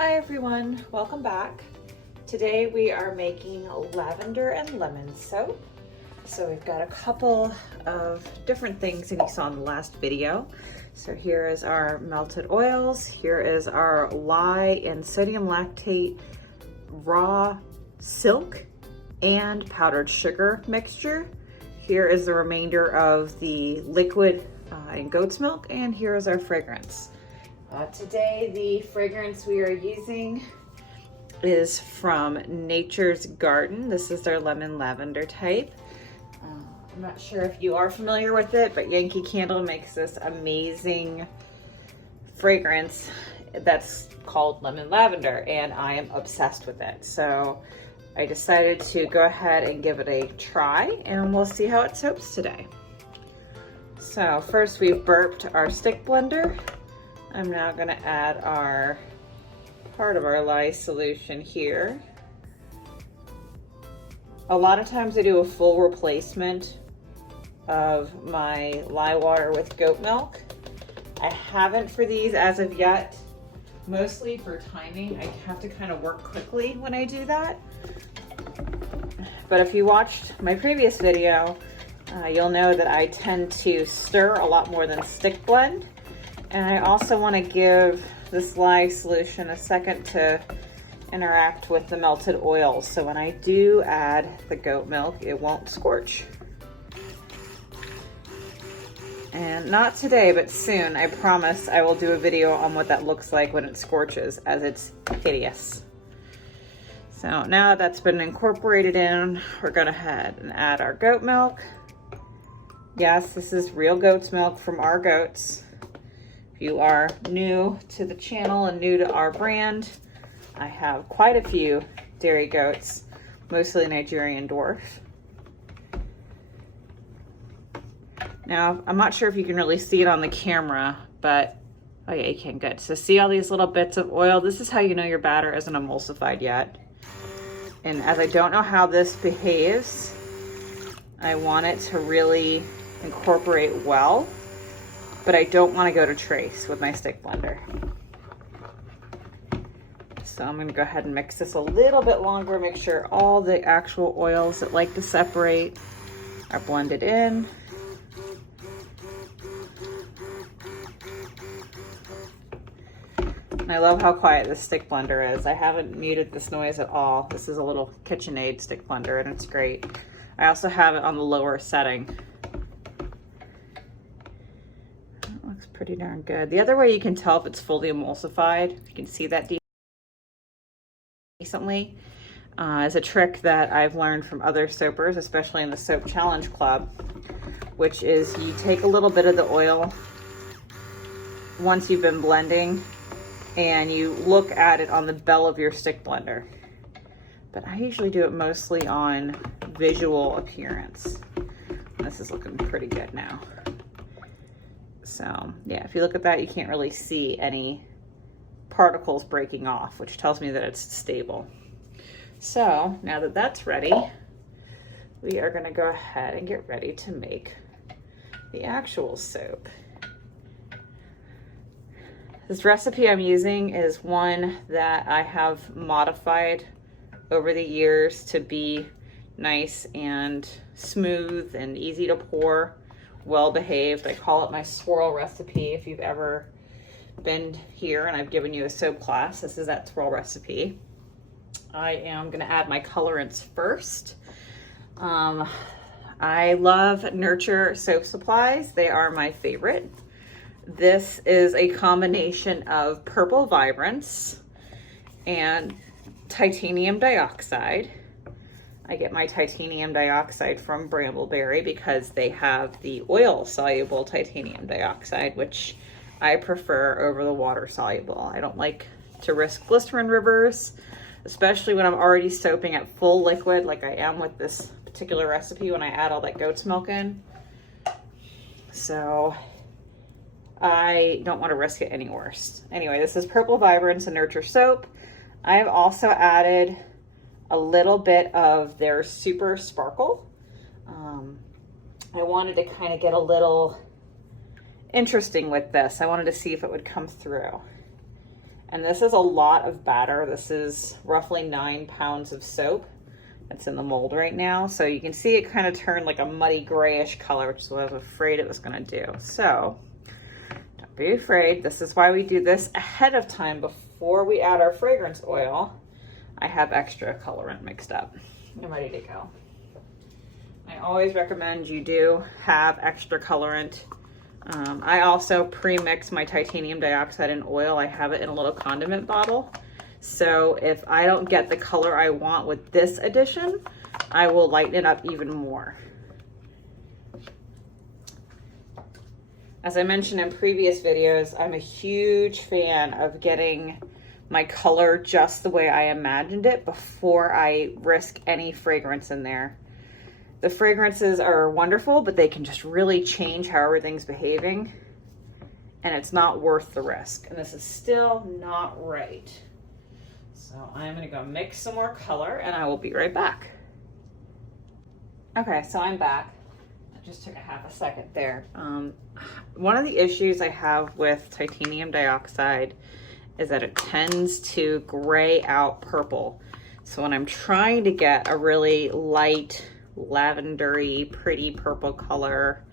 Hi everyone, welcome back. Today we are making lavender and lemon soap. So we've got a couple of different things that you saw in the last video. So here is our melted oils, here is our lye and sodium lactate raw silk and powdered sugar mixture. Here is the remainder of the liquid and goat's milk, and here is our fragrance. Today the fragrance we are using is from Nature's Garden. This is their lemon lavender type. I'm not sure if you are familiar with it, but Yankee Candle makes this amazing fragrance that's called lemon lavender, and I am obsessed with it. So I decided to go ahead and give it a try, and we'll see how it soaps today. So first we've burped our stick blender. I'm now gonna add our part of our lye solution here. A lot of times I do a full replacement of my lye water with goat milk. I haven't for these as of yet, mostly for timing. I have to kind of work quickly when I do that. But if you watched my previous video, you'll know that I tend to stir a lot more than stick blend. And I also want to give this lye solution a second to interact with the melted oils. So when I do add the goat milk, it won't scorch. And not today, but soon, I promise I will do a video on what that looks like when it scorches, as it's hideous. So now that's been incorporated in, we're gonna head and add our goat milk. Yes, this is real goat's milk from our goats. If you are new to the channel and new to our brand, I have quite a few dairy goats, mostly Nigerian dwarf. Now, I'm not sure if you can really see it on the camera, but, oh yeah, you can, good. So see all these little bits of oil? This is how you know your batter isn't emulsified yet. And as I don't know how this behaves, I want it to really incorporate well, but I don't want to go to trace with my stick blender. So I'm going to go ahead and mix this a little bit longer, make sure all the actual oils that like to separate are blended in. And I love how quiet this stick blender is. I haven't muted this noise at all. This is a little KitchenAid stick blender and it's great. I also have it on the lower setting. That looks pretty darn good. The other way you can tell if it's fully emulsified, you can see that decently, is a trick that I've learned from other soapers, especially in the Soap Challenge Club, which is you take a little bit of the oil once you've been blending and you look at it on the bell of your stick blender. But I usually do it mostly on visual appearance. This is looking pretty good now. So yeah, if you look at that, you can't really see any particles breaking off, which tells me that it's stable. So now that that's ready, we are gonna go ahead and get ready to make the actual soap. This recipe I'm using is one that I have modified over the years to be nice and smooth and easy to pour, well behaved. I call it my swirl recipe. If you've ever been here and I've given you a soap class, this is that swirl recipe. I am gonna add my colorants first. I love Nurture soap supplies. They are my favorite. This is a combination of Purple Vibrance and titanium dioxide. I get my titanium dioxide from Brambleberry because they have the oil soluble titanium dioxide, which I prefer over the water soluble. I don't like to risk glycerin rivers, especially when I'm already soaping at full liquid like I am with this particular recipe when I add all that goat's milk in. So I don't want to risk it any worse. Anyway, this is Purple Vibrance and Nurture soap. I have also added a little bit of their Super Sparkle. I wanted to kind of get a little interesting with this. I wanted to see if it would come through. And this is a lot of batter. This is roughly 9 pounds of soap that's in the mold right now. So you can see it kind of turned like a muddy grayish color, which is what I was afraid it was gonna do. So don't be afraid. This is why we do this ahead of time before we add our fragrance oil. I have extra colorant mixed up. I'm ready to go. I always recommend you do have extra colorant. I also pre-mix my titanium dioxide in oil. I have it in a little condiment bottle. So if I don't get the color I want with this addition, I will lighten it up even more. As I mentioned in previous videos, I'm a huge fan of getting my color just the way I imagined it before I risk any fragrance in there. The fragrances are wonderful, but they can just really change how everything's behaving, and it's not worth the risk. And this is still not right. So I'm gonna go mix some more color and I will be right back. Okay, so I'm back. I just took a half a second there. One of the issues I have with titanium dioxide is that it tends to gray out purple. So when I'm trying to get a really light, lavendery, pretty purple color,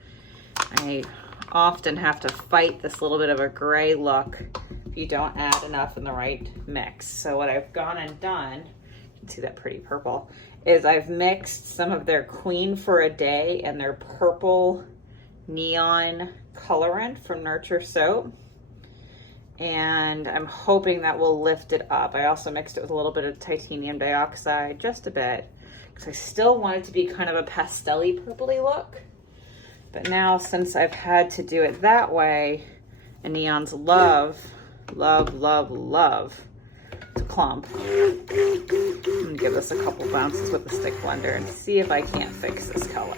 I often have to fight this little bit of a gray look if you don't add enough in the right mix. So what I've gone and done, you can see that pretty purple, is I've mixed some of their Queen for a Day and their purple neon colorant from Nurture Soap, and I'm hoping that will lift it up. I also mixed it with a little bit of titanium dioxide, just a bit, because I still want it to be kind of a pastel-y purpley look. But now, since I've had to do it that way, and neons love to clump, I'm gonna give this a couple bounces with the stick blender and see if I can't fix this color.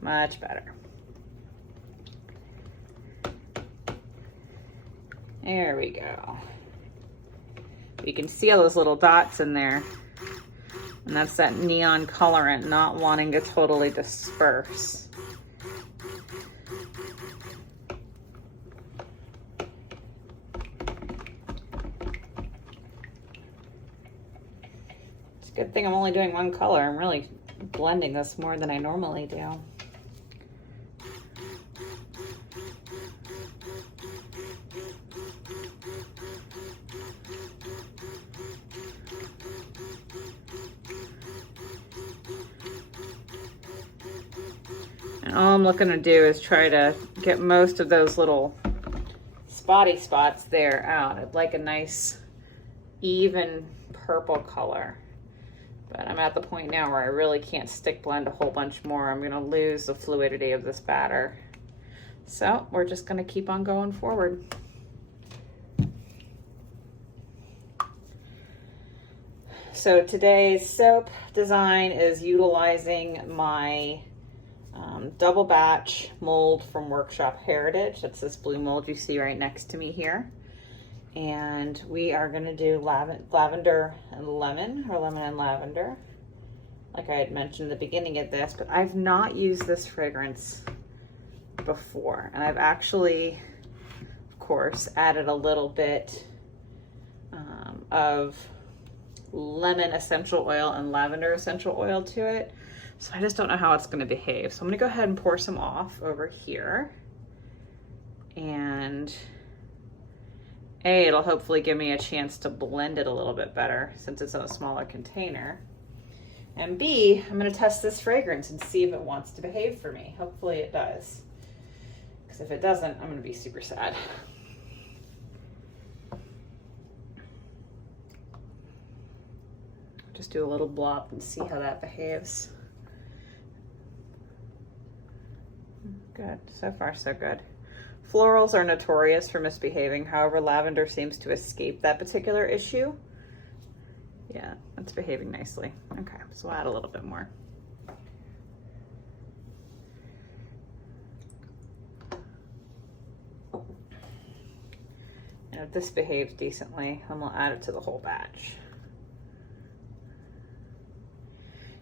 Much better. There we go. You can see all those little dots in there, and that's that neon colorant not wanting to totally disperse. It's a good thing I'm only doing one color. I'm really blending this more than I normally do. And all I'm looking to do is try to get most of those little spotty spots there out. I'd like a nice even purple color, but I'm at the point now where I really can't stick blend a whole bunch more. I'm gonna lose the fluidity of this batter. So we're just gonna keep on going forward. So today's soap design is utilizing my double batch mold from Workshop Heritage. That's this blue mold you see right next to me here. And we are gonna do lavender and lemon, or lemon and lavender, like I had mentioned at the beginning of this, but I've not used this fragrance before. And I've actually, of course, added a little bit of lemon essential oil and lavender essential oil to it. So I just don't know how it's gonna behave. So I'm gonna go ahead and pour some off over here. And A, it'll hopefully give me a chance to blend it a little bit better since it's in a smaller container. And B, I'm gonna test this fragrance and see if it wants to behave for me. Hopefully it does. Because if it doesn't, I'm gonna be super sad. Just do a little blob and see how that behaves. Good, so far so good. Florals are notorious for misbehaving. However, lavender seems to escape that particular issue. Yeah, it's behaving nicely. Okay, so we'll add a little bit more. And if this behaves decently, then we'll add it to the whole batch.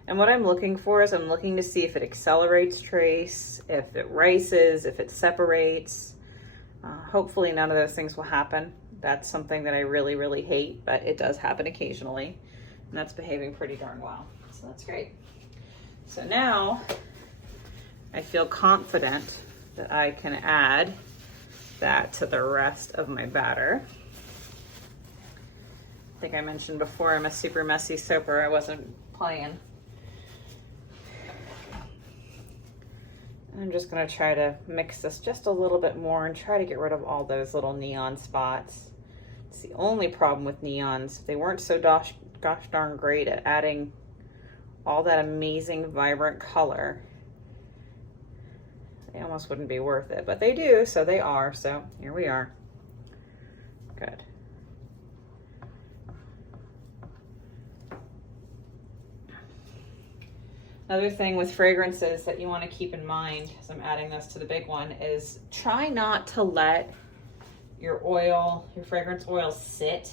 And what I'm looking for is I'm looking to see if it accelerates trace, if it rices, if it separates. Hopefully none of those things will happen. That's something that I really, really hate, but it does happen occasionally. And that's behaving pretty darn well. So that's great. So now I feel confident that I can add that to the rest of my batter. I think I mentioned before I'm a super messy soaper. I wasn't playing. I'm just gonna try to mix this just a little bit more and try to get rid of all those little neon spots. It's the only problem with neons. If they weren't so gosh darn great at adding all that amazing vibrant color, they almost wouldn't be worth it, but they do, so they are. So here we are. Good. Another thing with fragrances that you want to keep in mind as I'm adding this to the big one is try not to let your oil, your fragrance oil, sit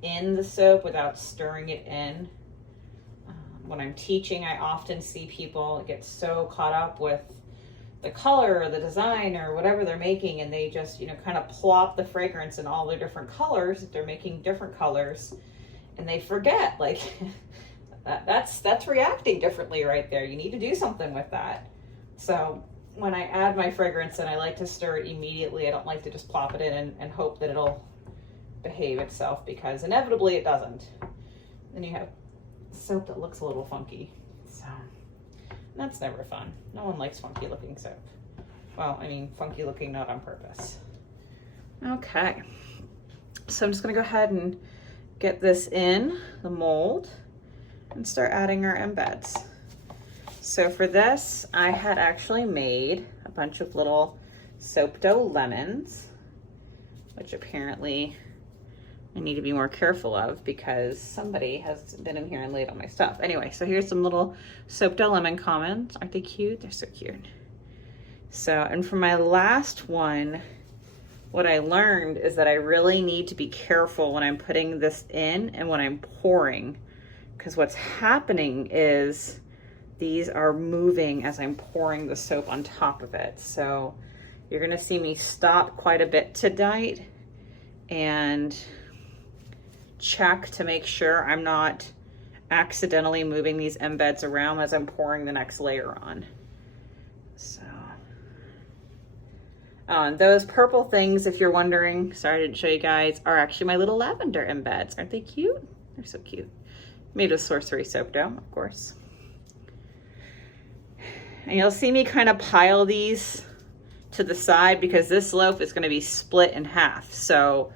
in the soap without stirring it in. When I'm teaching, I often see people get so caught up with the color or the design or whatever they're making, and they just, you know, kind of plop the fragrance in all the different colors if they're making different colors, and they forget, like, that's reacting differently right there. You need to do something with that. So when I add my fragrance in, I like to stir it immediately. I don't like to just plop it in and hope that it'll behave itself, because inevitably it doesn't. Then you have soap that looks a little funky. So that's never fun. No one likes funky looking soap. Well, I mean, funky looking not on purpose. Okay, so I'm just gonna go ahead and get this in the mold and start adding our embeds. So for this, I had actually made a bunch of little soap dough lemons, which apparently I need to be more careful of because somebody has been in here and laid on my stuff. Anyway, so here's some little soap dough lemon comments. Aren't they cute? They're so cute. So, and for my last one, what I learned is that I really need to be careful when I'm putting this in and when I'm pouring, because what's happening is these are moving as I'm pouring the soap on top of it. So you're gonna see me stop quite a bit tonight and check to make sure I'm not accidentally moving these embeds around as I'm pouring the next layer on. So those purple things, if you're wondering, sorry I didn't show you guys, are actually my little lavender embeds. Aren't they cute? They're so cute. Made with Sorcery Soap Dough, of course. And you'll see me kind of pile these to the side because this loaf is going to be split in half. So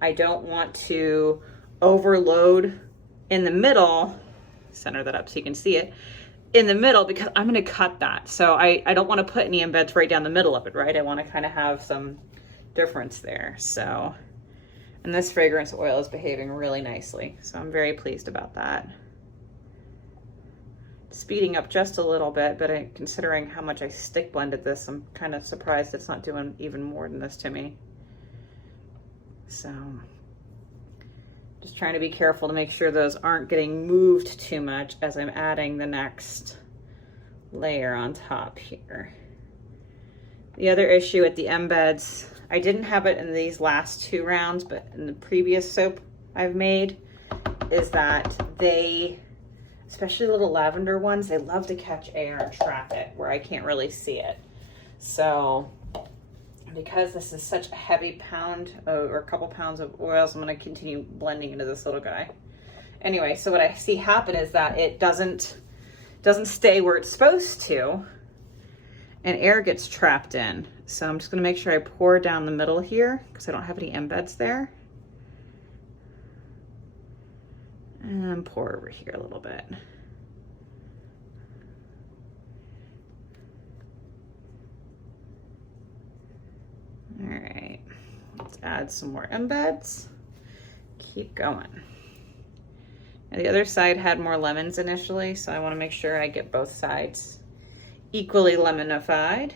I don't want to overload in the middle, center that up so you can see it, in the middle, because I'm going to cut that. So I don't want to put any embeds right down the middle of it, right? I want to kind of have some difference there. So, and this fragrance oil is behaving really nicely. So I'm very pleased about that. Speeding up just a little bit, but considering how much I stick blended this, I'm kind of surprised it's not doing even more than this to me. So just trying to be careful to make sure those aren't getting moved too much as I'm adding the next layer on top here. The other issue at the embeds, I didn't have it in these last two rounds, but in the previous soap I've made, is that they, especially little lavender ones, they love to catch air and trap it where I can't really see it. So because this is such a heavy pound or a couple pounds of oils, I'm going to continue blending into this little guy. Anyway, so what I see happen is that it doesn't stay where it's supposed to, and air gets trapped in. So I'm just going to make sure I pour down the middle here because I don't have any embeds there. And pour over here a little bit. All right, let's add some more embeds. Keep going. Now the other side had more lemons initially, so I want to make sure I get both sides equally lemonified.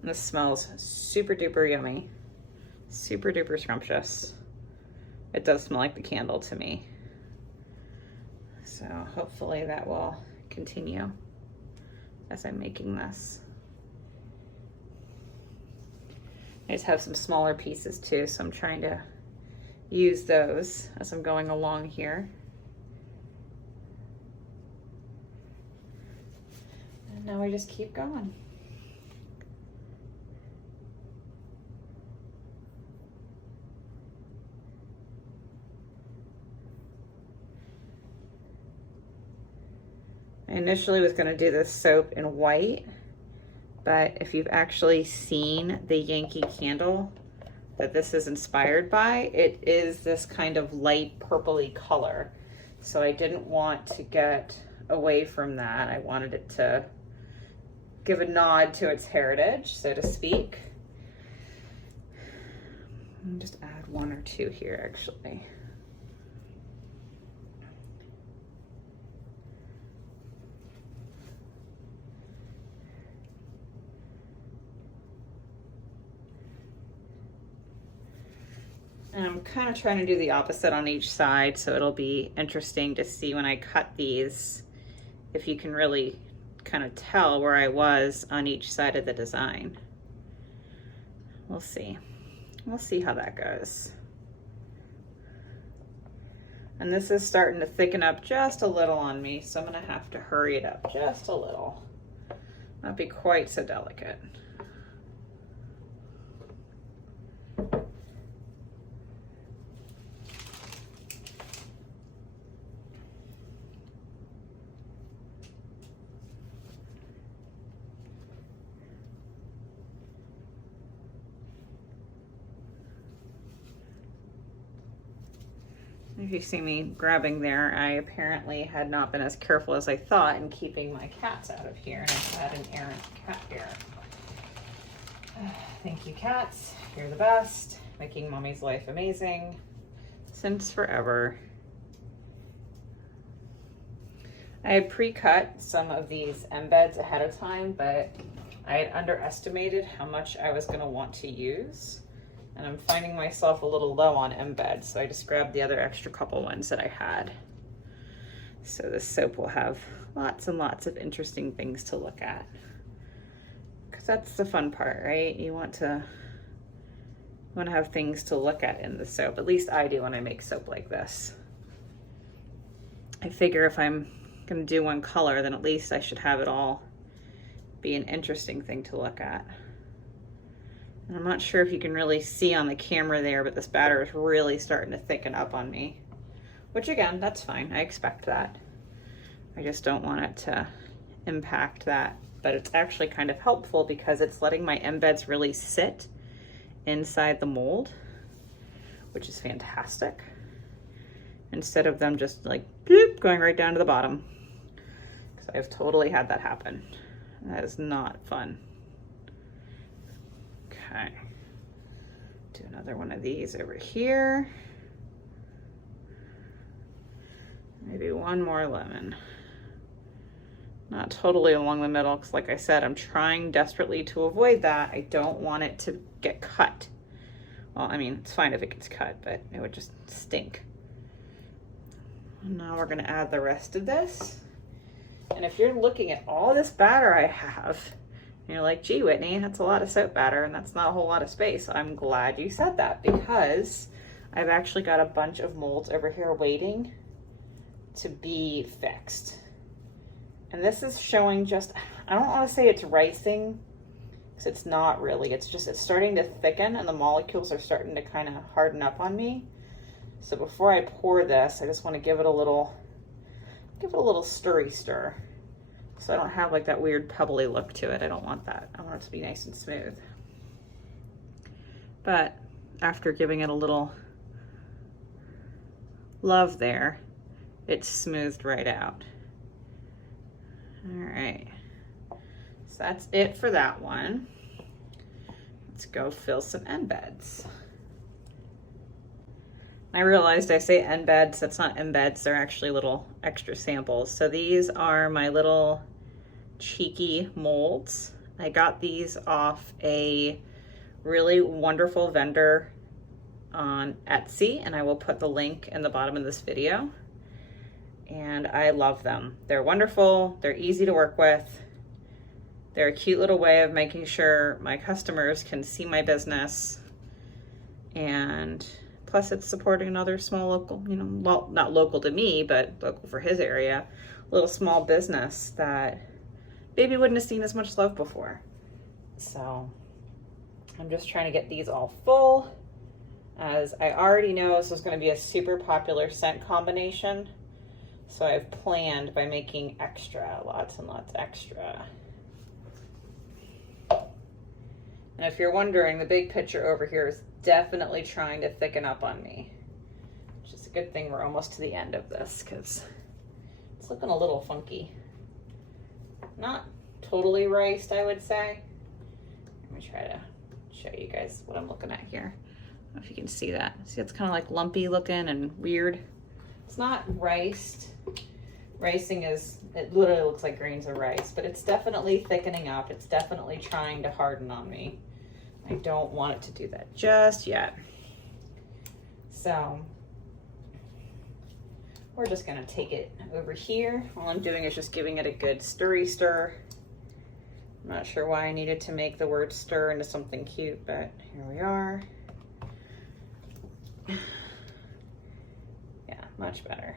And this smells super duper yummy, super duper scrumptious. It does smell like the candle to me. So hopefully that will continue as I'm making this. I just have some smaller pieces too, so I'm trying to use those as I'm going along here. And now we just keep going. I initially was going to do this soap in white, but if you've actually seen the Yankee candle that this is inspired by, it is this kind of light purpley color. So I didn't want to get away from that. I wanted it to give a nod to its heritage, so to speak. I'll just add one or two here actually. And I'm kind of trying to do the opposite on each side, so it'll be interesting to see when I cut these, if you can really kind of tell where I was on each side of the design. We'll see. We'll see how that goes. And this is starting to thicken up just a little on me, so I'm gonna have to hurry it up just a little. Not be quite so delicate. If you see me grabbing there, I apparently had not been as careful as I thought in keeping my cats out of here, and I had an errant cat here. Thank you, cats. You're the best. Making mommy's life amazing since forever. I had pre-cut some of these embeds ahead of time, but I had underestimated how much I was going to want to use. And I'm finding myself a little low on embeds, so I just grabbed the other extra couple ones that I had. So this soap will have lots and lots of interesting things to look at. Because that's the fun part, right? You want to have things to look at in the soap. At least I do when I make soap like this. I figure if I'm going to do one color, then at least I should have it all be an interesting thing to look at. And I'm not sure if you can really see on the camera there, but this batter is really starting to thicken up on me. Which again, that's fine. I expect that. I just don't want it to impact that. But it's actually kind of helpful because it's letting my embeds really sit inside the mold, which is fantastic. Instead of them just like bloop, going right down to the bottom. Because I've totally had that happen. That is not fun. Okay, do another one of these over here. Maybe one more lemon. Not totally along the middle, because like I said, I'm trying desperately to avoid that. I don't want it to get cut. Well, I mean, it's fine if it gets cut, but it would just stink. And now we're gonna add the rest of this. And if you're looking at all this batter I have, and you're like, gee, Whitney, that's a lot of soap batter and that's not a whole lot of space. I'm glad you said that, because I've actually got a bunch of molds over here waiting to be fixed. And this is showing just, I don't want to say it's ricing, because it's not really. It's just, it's starting to thicken and the molecules are starting to kind of harden up on me. So before I pour this, I just want to give it a little stirry stir. So I don't have like that weird pebbly look to it. I don't want that. I want it to be nice and smooth. But after giving it a little love there, it's smoothed right out. All right, so that's it for that one. Let's go fill some embeds. I realized I say embeds, that's not embeds, they're actually little extra samples. So these are my little cheeky molds. I got these off a really wonderful vendor on Etsy, and I will put the link in the bottom of this video. And I love them. They're wonderful, they're easy to work with, They're a cute little way of making sure my customers can see my business, and plus it's supporting another small local, you know, well, not local to me, but local for his area, little small business that maybe wouldn't have seen as much love before. So I'm just trying to get these all full, as I already know this is going to be a super popular scent combination. So I've planned by making extra, lots and lots extra. And if you're wondering, the big picture over here is definitely trying to thicken up on me, which is a good thing we're almost to the end of this, because it's looking a little funky. Not totally riced, I would say. Let me try to show you guys what I'm looking at here. I don't know if you can see that. See, it's kind of like lumpy looking and weird. It's not riced. Ricing is, it literally looks like grains of rice, but it's definitely thickening up. It's definitely trying to harden on me. I don't want it to do that just yet. So we're just gonna take it over here. All I'm doing is just giving it a good stir. I'm not sure why I needed to make the word stir into something cute, but here we are. Yeah, much better.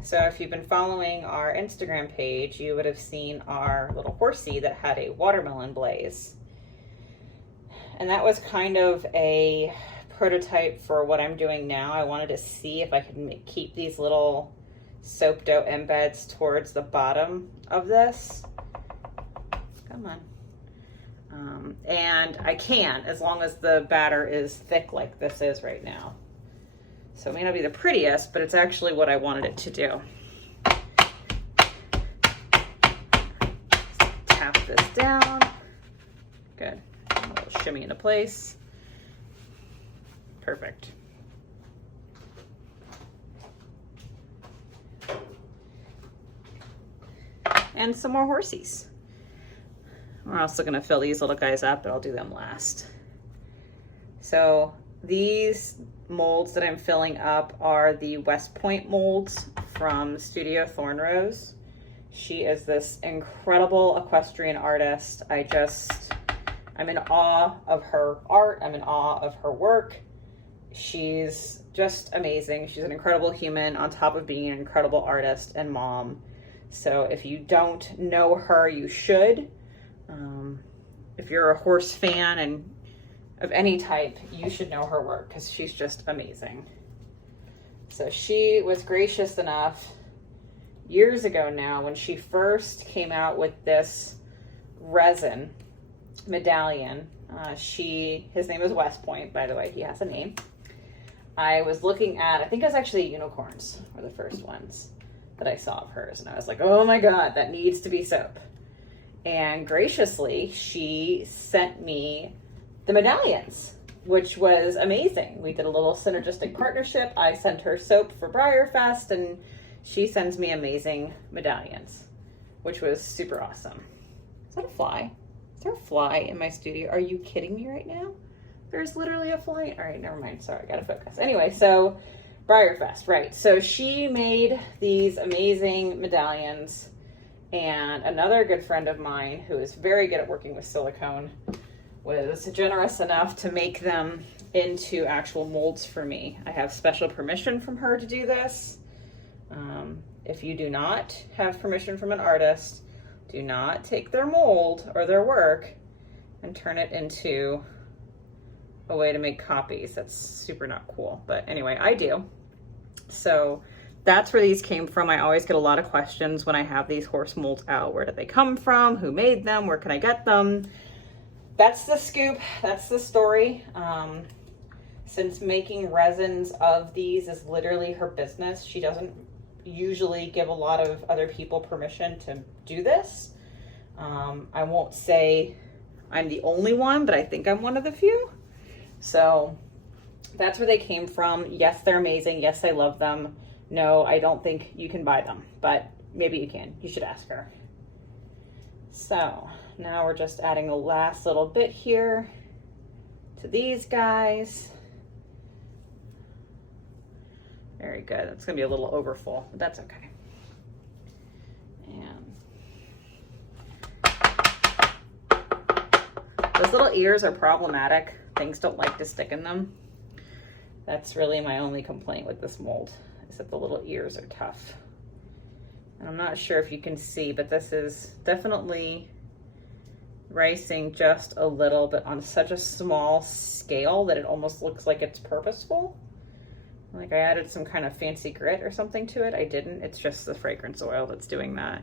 So if you've been following our Instagram page, you would have seen our little horsey that had a watermelon blaze. And that was kind of a prototype for what I'm doing now. I wanted to see if I could keep these little soap dough embeds towards the bottom of this. Come on. And I can, as long as the batter is thick like this is right now. So it may not be the prettiest, but it's actually what I wanted it to do. Tap this down. Good. A little shimmy into place. Perfect. And some more horsies. We're also gonna fill these little guys up, but I'll do them last. So these molds that I'm filling up are the West Point molds from Studio Thornrose. She is this incredible equestrian artist. I'm in awe of her art. I'm in awe of her work. She's just amazing. She's an incredible human on top of being an incredible artist and mom. So if you don't know her, you should. If you're a horse fan and of any type, you should know her work because she's just amazing. So she was gracious enough years ago now when she first came out with this resin medallion. His name is West Point, by the way. He has a name. I was looking at, I think it was actually unicorns were the first ones that I saw of hers. And I was like, oh my God, that needs to be soap. And graciously, she sent me the medallions, which was amazing. We did a little synergistic partnership. I sent her soap for Briarfest, and she sends me amazing medallions, which was super awesome. Is that a fly? Is there a fly in my studio? Are you kidding me right now? There's literally a fly. All right, never mind. Sorry, gotta focus. Anyway, so Briarfest, right. So she made these amazing medallions, and another good friend of mine who is very good at working with silicone was generous enough to make them into actual molds for me. I have special permission from her to do this. If you do not have permission from an artist, do not take their mold or their work and turn it into a way to make copies. That's super not cool. But anyway, I do. So that's where these came from. I always get a lot of questions when I have these horse molds out. Where did they come from? Who made them? Where can I get them? That's the scoop. That's the story. Since making resins of these is literally her business, she doesn't usually give a lot of other people permission to do this. I won't say I'm the only one, but I think I'm one of the few. So that's where they came from. Yes, they're amazing. Yes, I love them. No, I don't think you can buy them, but maybe you can. You should ask her. So now we're just adding the last little bit here to these guys. Very good. It's gonna be a little overfull, but that's okay. And Those little ears are problematic. Things don't like to stick in them. That's really my only complaint with this mold, is that the little ears are tough. And I'm not sure if you can see, but this is definitely ricing just a little, but on such a small scale that it almost looks like it's purposeful. Like I added some kind of fancy grit or something to it. I didn't. It's just the fragrance oil that's doing that.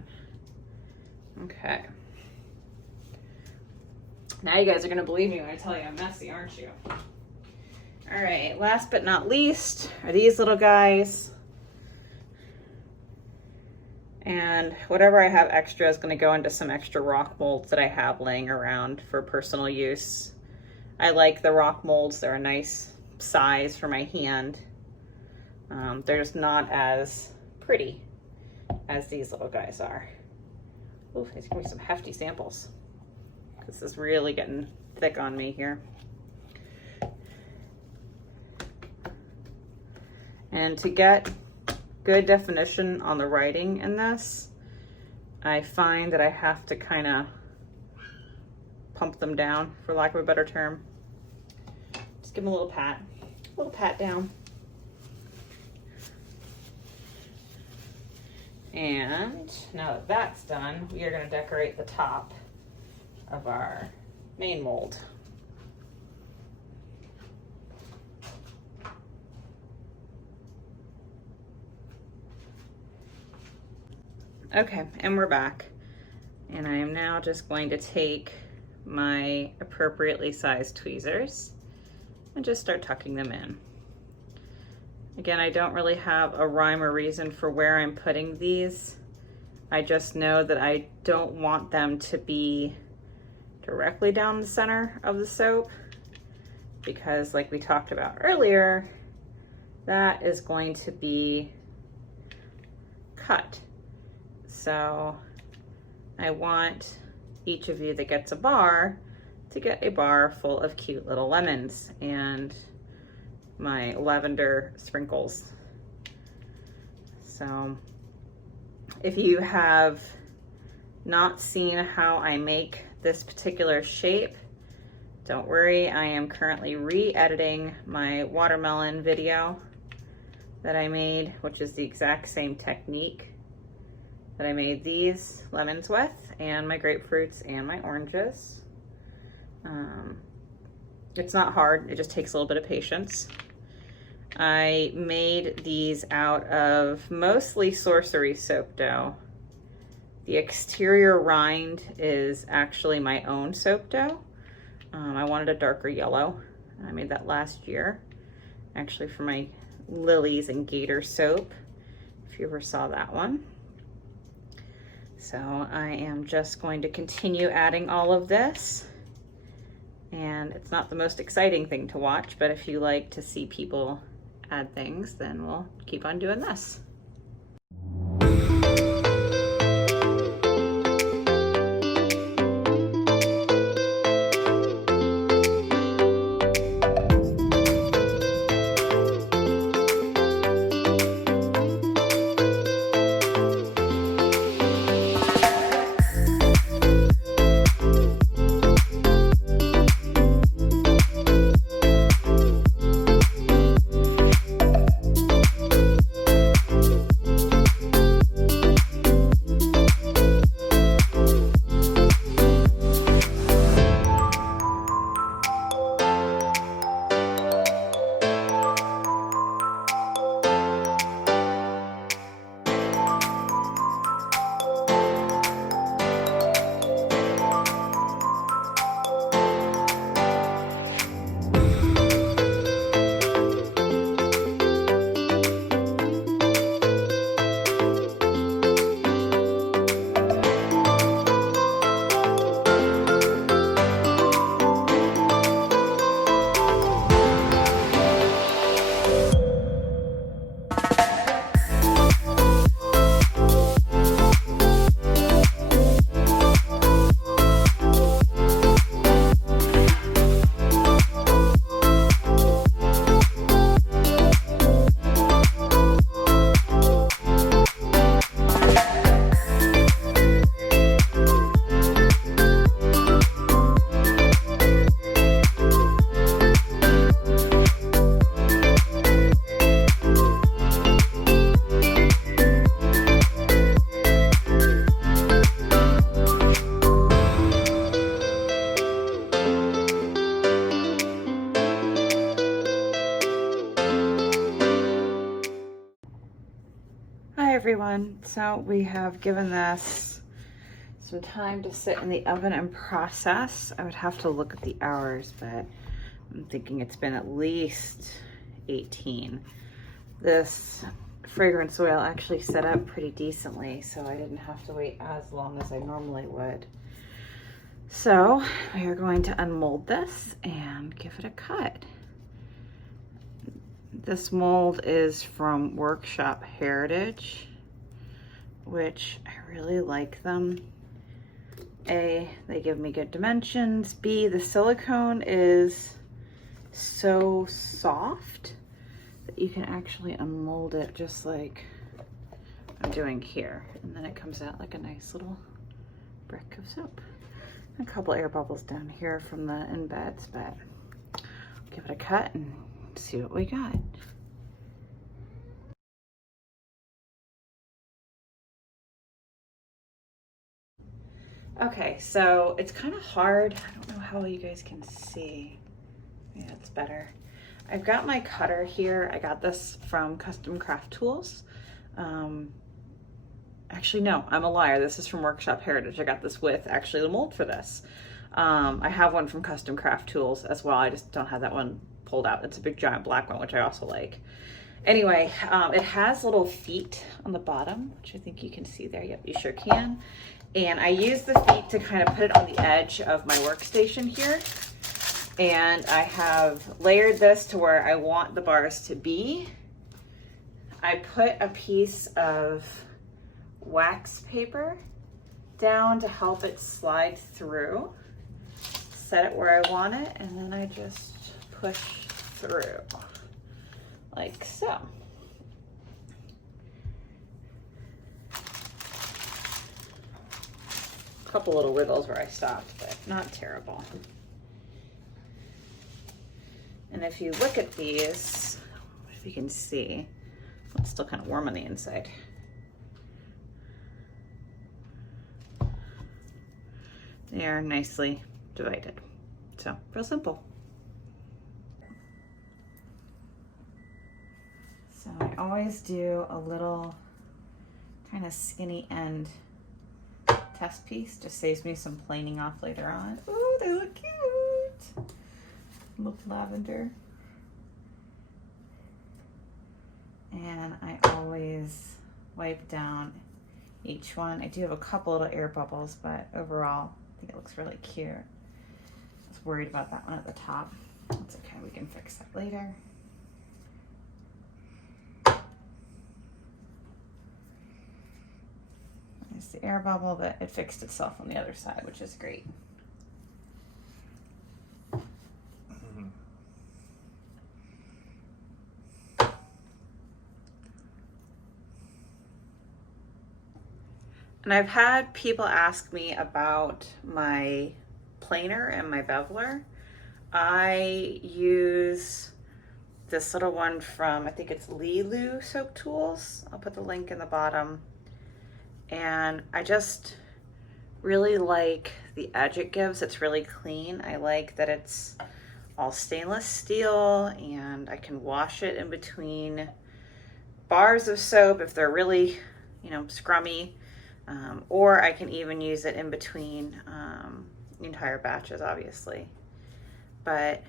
Okay. Now you guys are going to believe me when I tell you I'm messy, aren't you? All right, last but not least are these little guys. And whatever I have extra is going to go into some extra rock molds that I have laying around for personal use. I like the rock molds. They're a nice size for my hand. They're just not as pretty as these little guys are. Ooh, these give me some hefty samples. This is really getting thick on me here. And to get good definition on the writing in this, I find that I have to kind of pump them down, for lack of a better term. Just give them a little pat down. And now that that's done, we are going to decorate the top of our main mold. Okay, and we're back. And I am now just going to take my appropriately sized tweezers and just start tucking them in. Again, I don't really have a rhyme or reason for where I'm putting these. I just know that I don't want them to be directly down the center of the soap, because like we talked about earlier, that is going to be cut. So I want each of you that gets a bar to get a bar full of cute little lemons and my lavender sprinkles. So if you have not seen how I make this particular shape, don't worry, I am currently re-editing my watermelon video that I made, which is the exact same technique that I made these lemons with, and my grapefruits and my oranges. It's not hard, it just takes a little bit of patience. I made these out of mostly Sorcery Soap Dough. The exterior rind is actually my own soap dough. I wanted a darker yellow. I made that last year, actually for my Lilies and Gator soap, if you ever saw that one. So I am just going to continue adding all of this. And it's not the most exciting thing to watch, but if you like to see people add things, then we'll keep on doing this. everyone. So we have given this some time to sit in the oven and process. I would have to look at the hours, but I'm thinking it's been at least 18. This fragrance oil actually set up pretty decently, so I didn't have to wait as long as I normally would. So we are going to unmold this and give it a cut. This mold is from Workshop Heritage, which I really like them. A, they give me good dimensions. B, the silicone is so soft that you can actually unmold it just like I'm doing here. And then it comes out like a nice little brick of soap. A couple air bubbles down here from the EMBEDS, but I'll give it a cut and see what we got. Okay, so it's kind of hard. I don't know how well you guys can see. Yeah, it's better. I've got my cutter here. I got this from Custom Craft Tools. Actually, no, I'm a liar. This is from Workshop Heritage. I got this with actually the mold for this. I have one from Custom Craft Tools as well. I just don't have that one pulled out. It's a big giant black one, which I also like. Anyway, it has little feet on the bottom, which I think you can see there. Yep, you sure can. And I use the feet to kind of put it on the edge of my workstation here. And I have layered this to where I want the bars to be. I put a piece of wax paper down to help it slide through. Set it where I want it, and then I just push through like so. A couple little wiggles where I stopped, but not terrible. And if you look at these, if you can see, it's still kind of warm on the inside. They are nicely divided. So, real simple. So I always do a little kind of skinny end test piece. Just saves me some planing off later on. Ooh, they look cute. Lemon Lavender. And I always wipe down each one. I do have a couple little air bubbles, but overall, I think it looks really cute. I was worried about that one at the top. That's okay, we can fix that later. There's the air bubble, but it fixed itself on the other side, which is great. And I've had people ask me about my planer and my beveler. I use this little one from, I think it's LILU Soap Tools. I'll put the link in the bottom. And I just really like the edge it gives. It's really clean. I like that it's all stainless steel and I can wash it in between bars of soap if they're really, you know, scrummy. Or I can even use it in between entire batches, obviously. But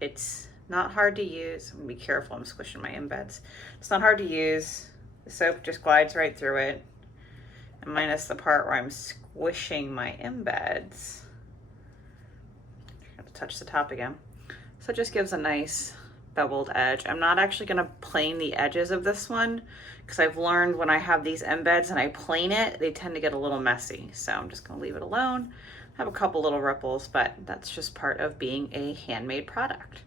it's not hard to use. I'm gonna be careful, I'm squishing my EMBEDS. It's not hard to use. The soap just glides right through it. And minus the part where I'm squishing my EMBEDS. I have to touch the top again. So it just gives a nice beveled edge. I'm not actually gonna plane the edges of this one because I've learned when I have these EMBEDS and I plane it, they tend to get a little messy. So I'm just gonna leave it alone. I have a couple little ripples, but that's just part of being a handmade product.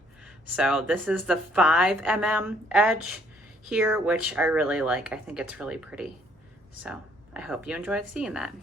So this is the 5mm edge here, which I really like. I think it's really pretty. So I hope you enjoyed seeing that.